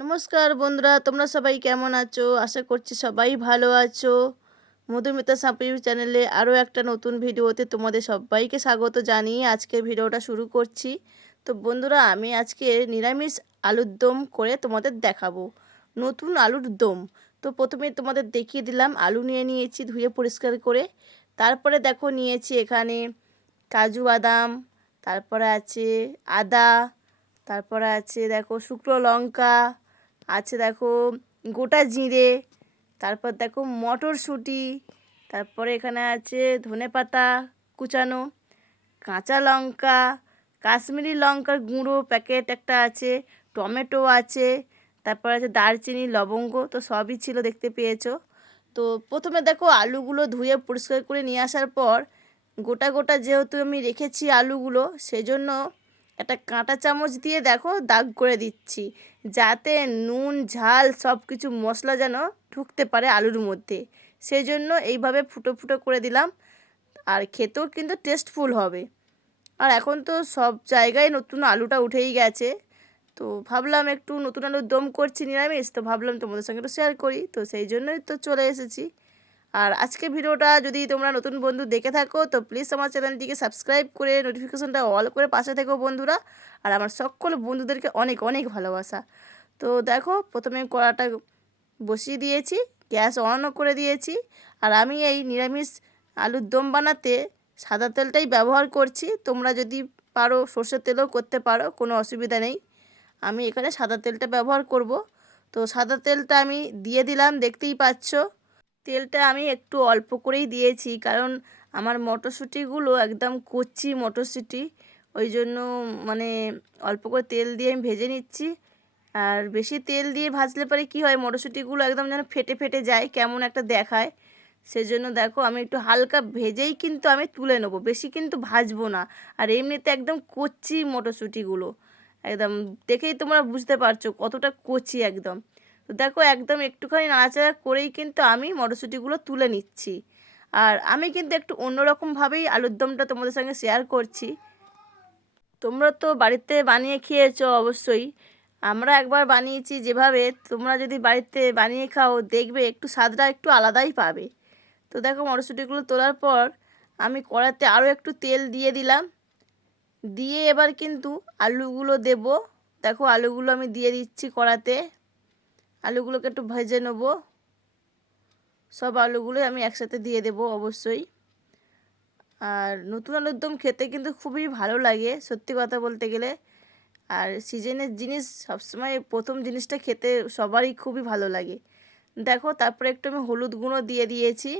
নমস্কার বন্ধুরা, তোমরা সবাই কেমন আছো? আশা করছি সবাই ভালো আছো। মধুমিতা সাপি চ্যানেলে আরও একটা নতুন ভিডিওতে তোমাদের সবাইকে স্বাগত জানিয়ে আজকে ভিডিওটা শুরু করছি। তো বন্ধুরা, আমি আজকে নিরামিষ আলুর দম করে তোমাদের দেখাবো। নতুন আলুর দম। তো প্রথমে তোমাদের দেখিয়ে দিলাম, আলু নিয়ে নিয়েছি ধুয়ে পরিষ্কার করে। তারপরে দেখো, নিয়েছি এখানে কাজু বাদাম, তারপরে আছে আদা, তারপরে আছে দেখো শুকনো লঙ্কা আছে দেখো গোটা জিরে, তারপর দেখো মটরশুঁটি, তারপরে এখানে আছে ধনে পাতা কুচানো, কাঁচা লঙ্কা, কাশ্মীরি লঙ্কার গুঁড়ো প্যাকেট একটা আছে, টমেটো আছে, তারপর আছে দারচিনি, লবঙ্গ, তো সবই ছিল দেখতে পেয়েছ। তো প্রথমে দেখো আলুগুলো ধুয়ে পরিষ্কার করে নিয়ে আসার পর গোটা গোটা যেহেতু আমি রেখেছি আলুগুলো, সেজন্য একটা কাঁটা চামচ দিয়ে দেখো দাগ করে দিচ্ছি। যাতে নুন, ঝাল সব কিছু মশলা যেন ঢুকতে পারে আলুর মধ্যে। সেই জন্য এইভাবে ফুটো ফুটো করে দিলাম। আর খেতেও কিন্তু টেস্টফুল হবে। আর এখন তো সব জায়গায় নতুন আলুটা উঠেই গেছে। তো ভাবলাম একটু নতুন আলুর দম করছি, নিরামিষ। তো ভাবলাম তোমাদের সঙ্গে একটু শেয়ার করি। তো সেই জন্যই তো চলে এসেছি। আর আজকে ভিডিওটা যদি তোমরা নতুন বন্ধু দেখে থাকো, তো প্লিজ আমার চ্যানেলটিকে সাবস্ক্রাইব করে নোটিফিকেশনটা অল করে পাশে থেকো বন্ধুরা। আর আমার সকল বন্ধুদেরকে অনেক অনেক ভালোবাসা। তো দেখো, প্রথমে কড়াটা বসিয়ে দিয়েছি, গ্যাস অনও করে দিয়েছি। আর আমি এই নিরামিষ আলুর দম বানাতে সাদা তেলটাই ব্যবহার করছি। তোমরা যদি পারো সর্ষের তেলও করতে পারো, কোনো অসুবিধা নেই। আমি এখানে সাদা তেলটা ব্যবহার করব। তো সাদা তেলটা আমি দিয়ে দিলাম, দেখতেই পাচ্ছ। তেলটা আমি একটু অল্প করেই দিয়েছি, কারণ আমার মটরশুঁটিগুলো একদম কচি মটরশুঁটি। ওই জন্য মানে অল্প করে তেল দিয়ে আমি ভেজে নিচ্ছি। আর বেশি তেল দিয়ে ভাজলে পরে কী হয়, মটরশুঁটিগুলো একদম যেন ফেটে ফেটে যায়, কেমন একটা দেখায়। সেজন্য দেখো আমি একটু হালকা ভেজেই কিন্তু আমি তুলে নেব, বেশি কিন্তু ভাজবো না। আর এমনিতে একদম কচি মটরশুঁটিগুলো, একদম দেখেই তোমরা বুঝতে পারছ কতটা কচি একদম। তো দেখো একদম একটুখানি নাড়াচাড়া করেই কিন্তু আমি মটরশুঁটিগুলো তুলে নিচ্ছি। আর আমি কিন্তু একটু অন্যরকমভাবেই আলুর দমটা তোমাদের সঙ্গে শেয়ার করছি। তোমরা তো বাড়িতে বানিয়ে খেয়েছো অবশ্যই। আমরা একবার বানিয়েছি যেভাবে, তোমরা যদি বাড়িতে বানিয়ে খাও, দেখবে একটু স্বাদটা একটু আলাদাই পাবে। তো দেখো মটরশুঁটিগুলো তোলার পর আমি কড়াতে আরও একটু তেল দিয়ে দিলাম। দিয়ে এবার কিন্তু আলুগুলো দেব। দেখো আলুগুলো আমি দিয়ে দিচ্ছি কড়াতে আলুগুলোকে একটু ভেজে নেব। সব আলুগুলো আমি একসাথে দিয়ে দেব অবশ্যই। আর নতুন আলুর দম খেতে কিন্তু খুবই ভালো লাগে, সত্যি কথা বলতে গেলে। আর সিজনের জিনিস সবসময় প্রথম জিনিসটা খেতে সবারই খুবই ভালো লাগে। দেখো, তারপরে একটু আমি হলুদ গুঁড়ো দিয়ে দিয়েছি।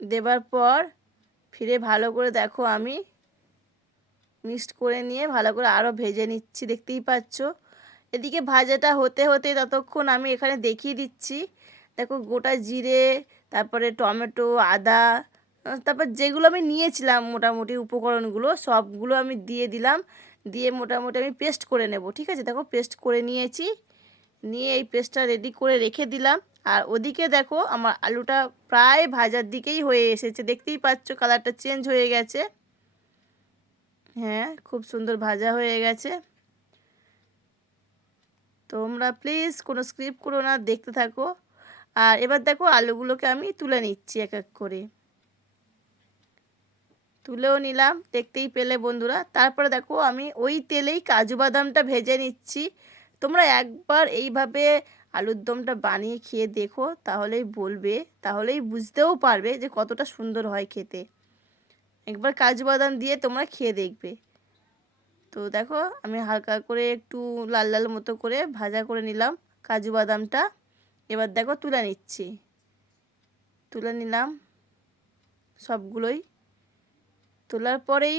দেবার পর ফিরে ভালো করে দেখো আমি, মিক্সড করে নিয়ে ভালো করে আরও ভেজে নিচ্ছি, দেখতেই পাচ্ছ। এদিকে ভাজাটা হতে হতে ততক্ষণ আমি এখানে দেখিয়ে দিচ্ছি। দেখো গোটা জিরে, তারপরে টমেটো, আদা তারপর যেগুলো আমি নিয়েছিলাম মোটামুটি উপকরণগুলো, সবগুলো আমি দিয়ে দিলাম। দিয়ে মোটামুটি আমি পেস্ট করে নেব, ঠিক আছে? দেখো পেস্ট করে নিয়েছি। নিয়ে এই পেস্টটা রেডি করে রেখে দিলাম। আর ওদিকে দেখো আমার আলুটা প্রায় ভাজার দিকেই হয়ে এসেছে। দেখতেই পাচ্ছ কালারটা চেঞ্জ হয়ে গেছে। হ্যাঁ খুব সুন্দর ভাজা হয়ে গেছে। তোমরা প্লিজ কোনো স্ক্রিপ্ট করো না, দেখতে থাকো। আর এবার দেখো আলুগুলোকে আমি তুলে নিচ্ছি এক এক করে। তুলেও নিলাম, দেখতেই পেলে বন্ধুরা। তারপরে দেখো আমি ওই তেলেই কাজু বাদামটা ভেজে নিচ্ছি। তোমরা একবার এইভাবে আলুর দমটা বানিয়ে খেয়ে দেখো, তাহলেই বলবে, তাহলেই বুঝতেও পারবে যে কতটা সুন্দর হয় খেতে। একবার কাজু বাদাম দিয়ে তোমরা খেয়ে দেখবে। তো দেখো আমি হালকা করে একটু লাল লাল মতো করে ভাজা করে নিলাম কাজু বাদামটা। এবার দেখো তুলে নিচ্ছি। তুলে নিলাম সবগুলোই। তোলার পরেই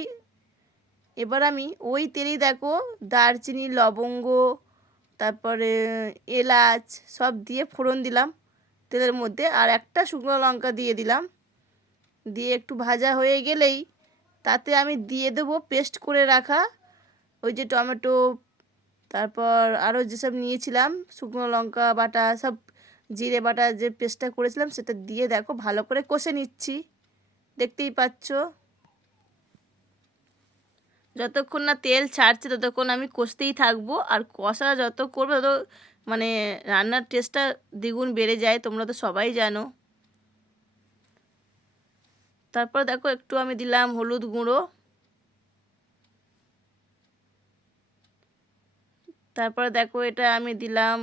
এবার আমি ওই তেলেই দেখো দারচিনি, লবঙ্গ, তারপরে এলাচ সব দিয়ে ফোড়ন দিলাম। তেলের মধ্যে আর একটা শুকনো লঙ্কা দিয়ে দিলাম। দিয়ে একটু ভাজা হয়ে গেলেই তাতে আমি দিয়ে দেবো পেস্ট করে রাখা ওই যে টমেটো, তারপর আরও যেসব নিয়েছিলাম, শুকনো লঙ্কা বাটা, সব জিরে বাটা যে পেস্টটা করেছিলাম, সেটা দিয়ে দেখো, ভালো করে কষে নিচ্ছি। দেখতেই পাচ্ছ? যতক্ষণ না তেল ছাড়ছে, ততক্ষণ আমি কষতেই থাকব। আর কষা যত করবে, তত মানে রান্নার টেস্টটা দ্বিগুণ বেড়ে যায়, তোমরা তো সবাই জানো। তারপর দেখো, একটু আমি দিলাম হলুদ গুঁড়ো। তারপরে দেখো এটা আমি দিলাম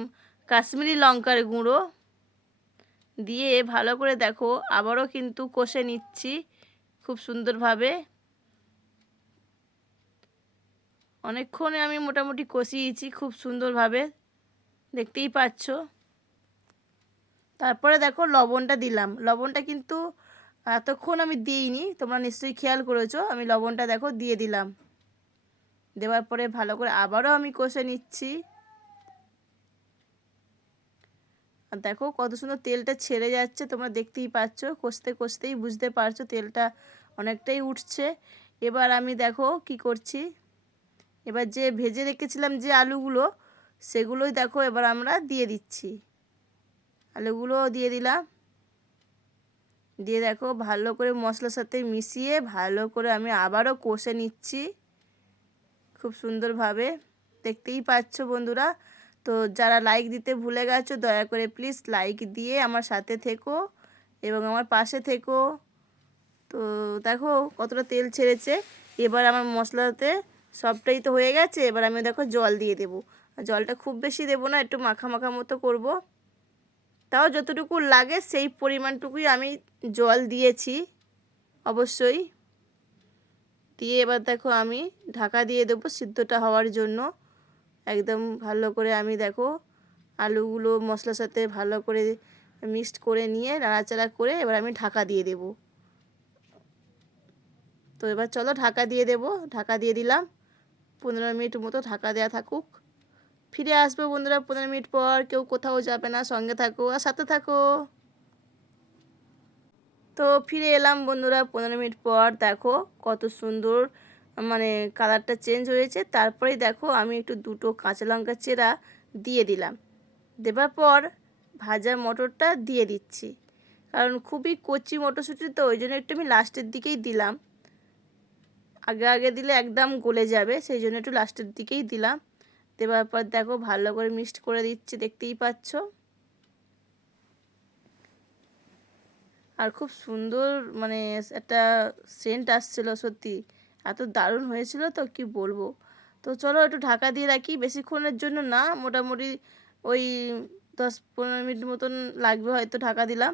কাশ্মীরি লঙ্কার গুঁড়ো। দিয়ে ভালো করে দেখো, আবারও কিন্তু কষে নিচ্ছি খুব সুন্দরভাবে। অনেকক্ষণে আমি মোটামুটি কষিয়েছি খুব সুন্দরভাবে, দেখতেই পাচ্ছ। তারপরে দেখো লবণটা দিলাম। লবণটা কিন্তু এতক্ষণ আমি দিইনি, তোমরা নিশ্চয়ই খেয়াল করেছ, আমি লবণটা দেখো দিয়ে দিলাম। দেওয়ার পরে ভালো করে আবারও আমি কষে নিচ্ছি। আর দেখো কত সুন্দর তেলটা ছেড়ে যাচ্ছে, তোমরা দেখতেই পাচ্ছ, কষতে কষতেই বুঝতে পারছ তেলটা অনেকটাই উঠছে। এবার আমি দেখো কি করছি, এবার যে ভেজে রেখেছিলাম যে আলুগুলো, সেগুলোই দেখো এবার আমরা দিয়ে দিচ্ছি। আলুগুলোও দিয়ে দিলাম। দিয়ে দেখো ভালো করে মশলার সাথে মিশিয়ে ভালো করে আমি আবারও কষে নিচ্ছি। খুব সুন্দরভাবে দেখতেই পাচ্ছ বন্ধুরা। তো যারা লাইক দিতে ভুলে গেছো, দয়া করে প্লিজ লাইক দিয়ে আমার সাথে থেকো এবং আমার পাশে থেকো। তো দেখো কতটা তেল ছেড়েছে। এবার আমার মশলাতে সবটাই তো হয়ে গেছে। এবার আমি দেখো জল দিয়ে দেবো। জলটা খুব বেশি দেবো না, একটু মাখা মাখা মতো করব। তাও যতটুকু লাগে সেই পরিমাণটুকুই আমি জল দিয়েছি, অবশ্যই। দিয়ে এবার দেখো আমি ঢাকা দিয়ে দেবো সিদ্ধটা হওয়ার জন্য। একদম ভালো করে আমি দেখো আলুগুলো মশলার সাথে ভালো করে মিক্সড করে নিয়ে নাড়াচাড়া করে এবার আমি ঢাকা দিয়ে দেব। তো এবার চলো ঢাকা দিয়ে দেব। ঢাকা দিয়ে দিলাম। পনেরো মিনিট মতো ঢাকা দেওয়া থাকুক। ফিরে আসব বন্ধুরা পনেরো মিনিট পর। কেউ কোথাও যাবে না। সঙ্গে থাকো আর সাথে থাকো। তো ফিরে এলাম বন্ধুরা পনেরো মিনিট পর। দেখো কত সুন্দর মানে কালারটা চেঞ্জ হয়েছে। তারপরেই দেখো আমি একটু দুটো কাঁচা লঙ্কা চেরা দিয়ে দিলাম। দেবার পর ভাজা মটরটা দিয়ে দিচ্ছি। কারণ খুবই কচি মটরশুঁটি তো, ওই জন্য একটু আমি লাস্টের দিকেই দিলাম। আগে আগে দিলে একদম গলে যাবে, সেই জন্য একটু লাস্টের দিকেই দিলাম। দেওয়ার পর দেখো ভালো করে মিক্সড করে দিচ্ছি, দেখতেই পাচ্ছ। আর খুব সুন্দর মানে একটা সেন্ট আসছিল সত্যি। এত দারুণ হয়েছিল তো, কি বলব? তো চলো একটু ঢাকা দিয়ে রাখি, বেশিক্ষণের জন্য না, মোটামুটি ওই দশ পনেরো মিনিট মতন লাগবে হয়তো ঢাকা দিলাম।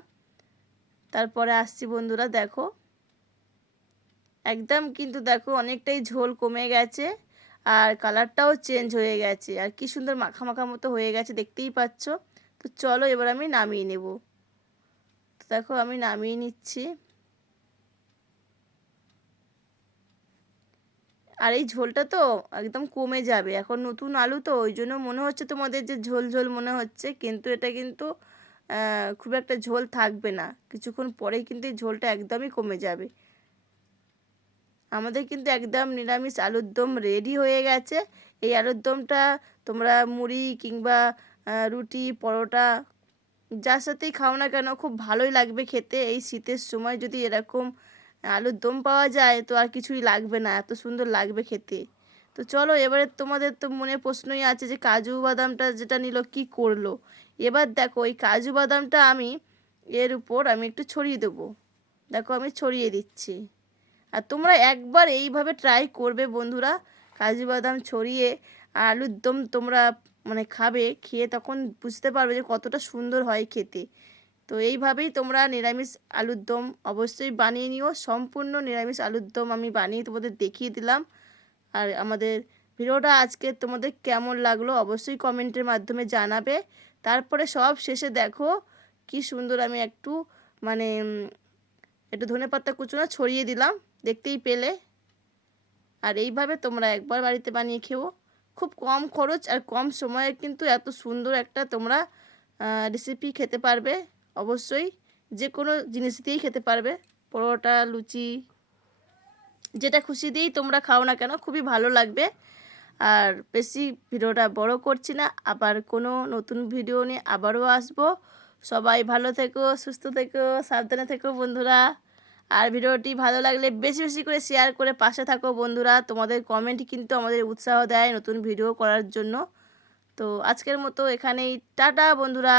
তারপরে আসছি বন্ধুরা, দেখো। একদম কিন্তু দেখো অনেকটাই ঝোল কমে গেছে আর কালারটাও চেঞ্জ হয়ে গেছে। আর কি সুন্দর মাখা মাখা মতো হয়ে গেছে, দেখতেই পাচ্ছ। তো চলো এবার আমি নামিয়ে নেব। দেখো আমি নামিয়ে নিচ্ছি। আর এই ঝোলটা তো একদম কমে যাবে। এখন নতুন আলু তো, ওই জন্য মনে হচ্ছে তোমাদের যে ঝোল ঝোল মনে হচ্ছে, কিন্তু এটা কিন্তু খুব একটা ঝোল থাকবে না। কিছুক্ষণ পরেই কিন্তু এই ঝোলটা একদমই কমে যাবে। আমাদের কিন্তু একদম নিরামিষ আলুর দম রেডি হয়ে গেছে। এই আলুর দমটা তোমরা মুড়ি কিংবা রুটি, পরোটা যার সাথেই খাও না কেন, খুব ভালোই লাগবে খেতে। এই শীতের সময় যদি এরকম আলুর দম পাওয়া যায়, তো আর কিছুই লাগবে না, এত সুন্দর লাগবে খেতে। তো চলো, এবারে তোমাদের তো মনে প্রশ্নই আছে যে কাজু বাদামটা যেটা নিল, কি করল? এবার দেখো, এই কাজু বাদামটা আমি, এর উপর আমি একটু ছড়িয়ে দেবো। দেখো, আমি ছড়িয়ে দিচ্ছি। আর তোমরা একবার এইভাবে ট্রাই করবে বন্ধুরা, কাজু বাদাম ছড়িয়ে, আর আলুর দম তোমরা মানে খাবে, খেয়ে তখন বুঝতে পারবে যে কতটা সুন্দর হয় খেতে। তো এইভাবেই তোমরা নিরামিষ আলুর দম অবশ্যই বানিয়ে নিও। সম্পূর্ণ নিরামিষ আলুর দম আমি বানিয়ে তোমাদের দেখিয়ে দিলাম। আর আমাদের ভিডিওটা আজকে তোমাদের কেমন লাগল অবশ্যই কমেন্টের মাধ্যমে জানাবে। তারপরে সব শেষে দেখো কি সুন্দর আমি একটু মানে একটু ধনে পাতা কুচুনা ছড়িয়ে দিলাম, দেখতেই পেলে। আর এইভাবে তোমরা একবার বাড়িতে বানিয়ে খেও। খুব কম খরচ আর কম সময়ে কিন্তু এত সুন্দর একটা তোমরা রেসিপি খেতে পারবে। অবশ্যই যে কোনো জিনিস দিয়েই খেতে পারবে। পরোটা, লুচি, যেটা খুশি দিয়েই তোমরা খাও না কেন, খুবই ভালো লাগবে। আর বেশি ভিডিওটা বড় করছি না, আবার কোনো নতুন ভিডিও নিয়ে আবারও আসব। সবাই ভালো থেকো, সুস্থ থেকো, সাবধানে থেকো বন্ধুরা। আর ভিডিওটি ভালো লাগলে বেশি বেশি করে শেয়ার করে পাশে থাকো বন্ধুরা। তোমাদের কমেন্ট কিন্তু আমাদের উৎসাহ দেয় নতুন ভিডিও করার জন্য। তো আজকের মতো এখানেই। টাটা বন্ধুরা।